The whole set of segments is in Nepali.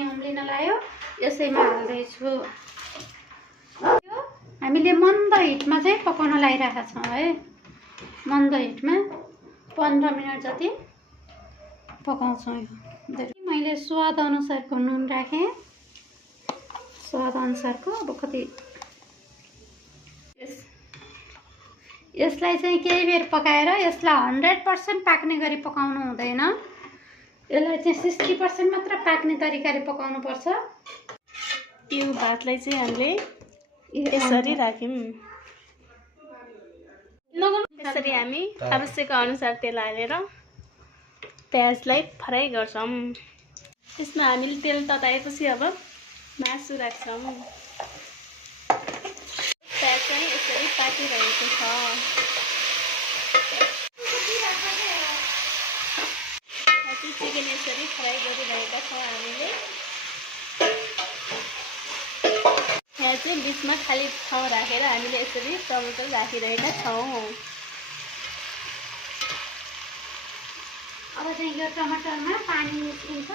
पनि उम्लिन लाग्यो। यसैमा हाल्दैछु। हामीले मन्द हिटमा चाहिँ पकाउन लागिरहेका छौँ है। मन्द हिटमा 15 मिनट जति पकाउँछौँ। मैले स्वाद अनुसारको नुन राखेँ। स्वाद अनुसारको अब कति यसलाई चाहिँ केही बेर पकाएर यसलाई 100% पाक्ने गरी पकाउनु हुँदैन। यसलाई चाहिँ 60% मात्र पाक्ने तरिकाले पकाउनु पर्छ। यो भातलाई चाहिँ हामीले यसरी राख्यौँ। यसरी हामी आवश्यक अनुसार तेल हालेर प्याजलाई फ्राई गर्छौँ। यसमा हामीले तेल तताएपछि अब मासु राख्छौँ। प्याज चाहिँ यसरी पाकिरहेको छ। चिकन यसरी फ्राई गरिरहेका छौँ हामीले। यहाँ चाहिँ बिचमा खाली ठाउँ राखेर हामीले यसरी टमाटर राखिरहेका छौँ। अब चाहिँ यो टमाटरमा पानी निस्किन्छ।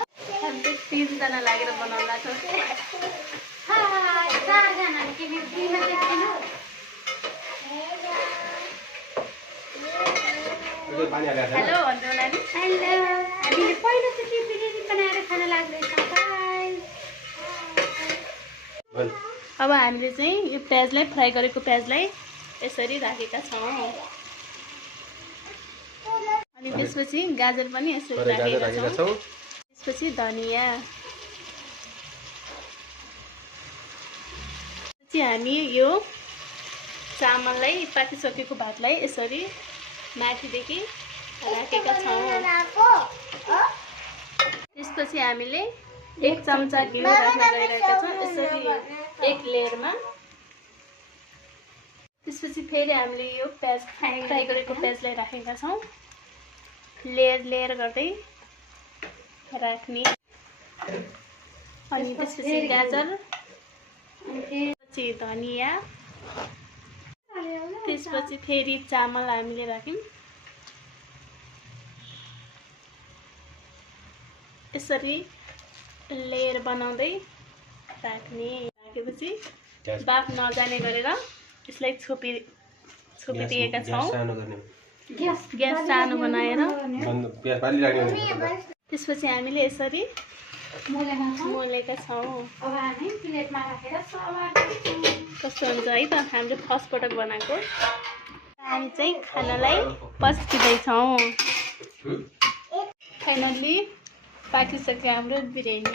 3 जना लागेर बनाउला छ। 4 जनाले किन फ्रीमा देख्दिनु। हेलो भन्नु नानी। हेलो, हामीले पहिलोचोटि बिरयानी बनाएर खान लाग्दैछौँ। अब हामीले चाहिँ यो प्याजलाई फ्राई गरेको प्याजलाई यसरी राखेका छौँ। अनि त्यसपछि गाजर पनि यसरी राखेका छौँ। त्यसपछि धनियाँ। त्यसपछि हामी यो चामललाई पाकिसकेको भातलाई यसरी माथिदेखि राखेका छौँ। त्यसपछि हामीले 1 चम्चा घिउ राख्न गइरहेका छौँ यसरी एक लेयरमा। त्यसपछि फेरि हामीले यो प्याज फ्राई गरेको प्याजलाई राखेका छौँ। लेयर गर्दै राख्ने। अनि त्यसपछि गाजर, पछि धनियाँ, त्यसपछि फेरि चामल हामीले राख्यौँ। यसरी लेयर बनाउँदै राख्ने। राखेपछि बाफ नजाने गरेर यसलाई छोपिदिएका छौँ। ग्यास सानो बनाएर त्यसपछि हामीले यसरी मोलेका छौँ। अब हामी प्लेटमा राखेर सर्भ कस्तो हुन्छ है त हामीले फर्स्ट पटक बनाएको। हामी चाहिँ खानालाई पस्किँदैछौँ। फाइनल्ली पाकिसक्यो हाम्रो बिरयानी।